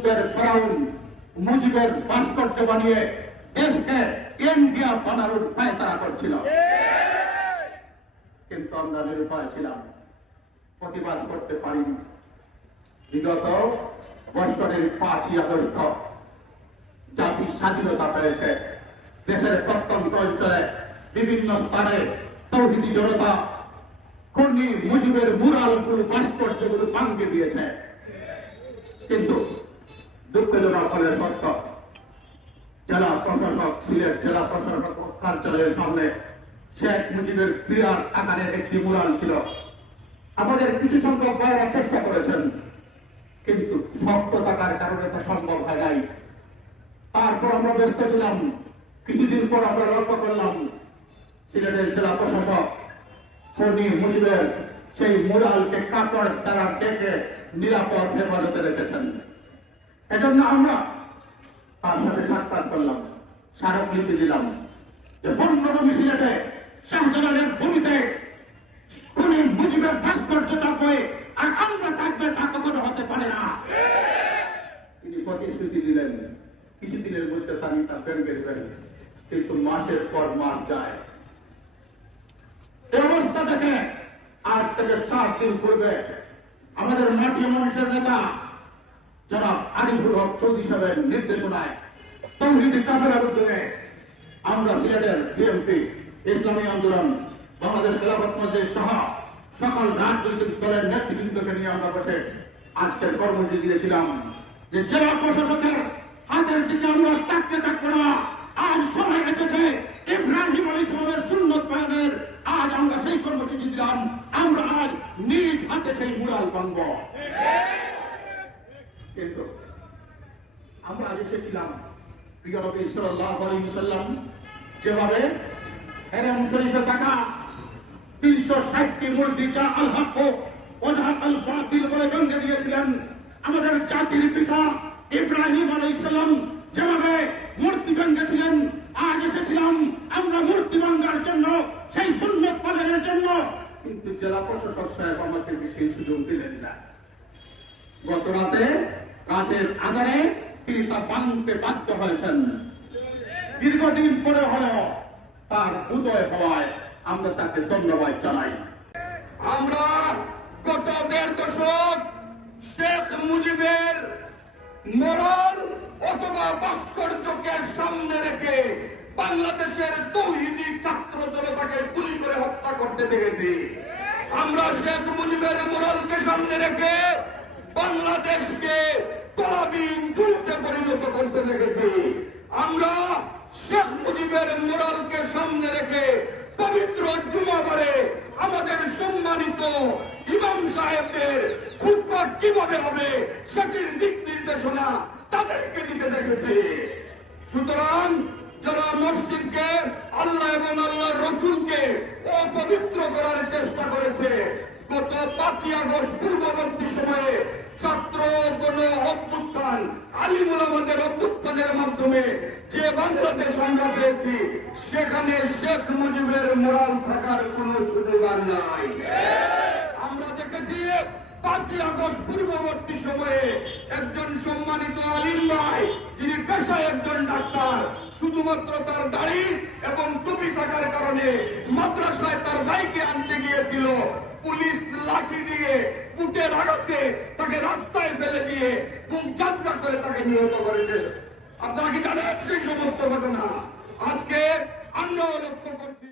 মুজিবের ফেরাউন মুজিবের ভাস্কর্য বানিয়ে দেশকে ইন্ডিয়া বানানোর পায়তারা করছিল। কিন্তু আমরা নিরুপায় ছিলাম, প্রতিবাদ করতে পারিনি। বিগত বছরের পাঁচই আগস্ট, জাতি স্বাধীনতা পেয়েছে। দেশের প্রত্যন্ত অঞ্চলে বিভিন্ন স্থানে তৌহিদি জনতা কর্মী মুজিবের মুরালগুলো ভাস্কর্যগুলো ভাঙ্গে দিয়েছে। কিন্তু দুঃখজনক হলে সত্য। জেলা প্রশাসক, সিলেট জেলা প্রশাসক কার্যালয়ের সামনে শেখ মুজিবের বিরাট আকারের একটি মুরাল ছিল। আমাদের কিছু সংখ্যক বাইরা চেষ্টা করেছেন, কিন্তু শক্ত থাকার কারণে এটা সম্ভব হয় নাই। তারপর আমরা ব্যস্ত ছিলাম। কিছুদিন পর আমরা লক্ষ্য করলাম, সিলেটের জেলা প্রশাসক ফণি মুজিবের সেই মুরালকে কাপড় দ্বারা ডেকে নিরাপদ হেফাজতে রেখেছেন। এজন্য আমরা তার সাথে সাক্ষাৎ করলাম, স্মারকলিপি দিলাম যে বন্যভূমি সিলেটে শাহজালালের ভূমিতে কোন মুজিবের ভাস্কর্য থাকবে আর আমরা থাকবে তা কখনো হতে পারে না। তিনি প্রতিশ্রুতি দিলেন, কিছুদিনের মধ্যে তার তা ভেঙে দেবেন, কিন্তু মাসের পর মাস যায়। অবস্থা দেখে আজ থেকে সাত দিন পূর্বে আমাদের মাটি মানুষের নেতা জনাব আরিফুল হক চৌধুরী সাহেবের নির্দেশনায় তৌহিদি কাফেলার উদ্যোগে আমরা সিলেটের বিএনপি ইসলামী আন্দোলন, বাংলাদেশ খেলাফত মজলিস সহ সকল রাজনৈতিক দলের নেতৃবৃন্দকে নিয়ে আমরা বসে আজকের কর্মসূচি দিয়েছিলাম যে জেলা প্রশাসকের হাতের দিকে আমরা তাকতে থাকব না। আজ সময় এসেছে ইব্রাহিম আলী ইসলামের সুন্নত পায়নের আজ আমরা সেই কর্মসূচি দিলাম। আমরা আজ নিজ হাতে সেই মুরাল ভাঙব। কিন্তু আমরা এসেছিলাম আমাদের জাতির পিতা ইব্রাহিম আলাই যেভাবে মূর্তি আজ এসেছিলাম আমরা মূর্তি ভাঙ্গার জন্য, সেই সুন্নত পালনের জন্য। কিন্তু জেলা প্রশাসক সাহেব আমাদেরকে সেই সুযোগ দিলেন না। গত রাতে রাতের আধারে তিনি তা ভাঙতে বাধ্য হয়েছেন। দীর্ঘদিন পরে হলেও তার উদয় হওয়ায় আমরা তাকে ধন্যবাদ জানাই। আমরা গত দেড় দশক শেখ মুজিবের মরণ অথবা ভাস্কর্যকে সামনে রেখে বাংলাদেশের তৌহিদি ছাত্র জনতাকে গুলি করে হত্যা করতে দেখেছি। আমরা শেখ মুজিবের মরণকে সামনে রেখে বাংলাদেশকে তলাবিন জুড়তে পরিণত করতে দেখেছি। আমরা শেখ মুজিবের মোরালকে সামনে রেখে পবিত্র জুমাবারে আমাদের সম্মানিত ইমাম সাহেবদের খুতবা কীভাবে হবে সেটির দিক নির্দেশনা তাদেরকে দিতে দেখেছি। সুতরাং যারা মসজিদকে আল্লাহ এবং আল্লাহ রসুলকে অপবিত্র করার চেষ্টা করেছে গত পাঁচই আগস্ট পূর্ববর্তী সময়ে ছাত্র কোন অভ্যুত্থান, আলিমুল আমাদের অভ্যুত্থানের মাধ্যমে যে বাংলাদেশ আমরা পেয়েছি, সেখানে শেখ মুজিবের মোরাল থাকার কোন সুযোগ আর নাই। আমরা দেখেছি পাঁচই আগস্ট পূর্ববর্তী সময়ে একজন সম্মানিত আলিম ভাই, যিনি পেশায় একজন ডাক্তার, শুধুমাত্র তার দাড়ি এবং টুপি থাকার কারণে মাদ্রাসায় তার ভাইকে আনতে গিয়েছিল। পুলিশ লাঠি দিয়ে বুটের আঘাতে তাকে রাস্তায় ফেলে দিয়ে এবং যাত্রা করে তাকে নিহত করেছে। আপনারা কি জানেন সেই সমস্ত ঘটনা? আজকে আমরাও লক্ষ্য করছি।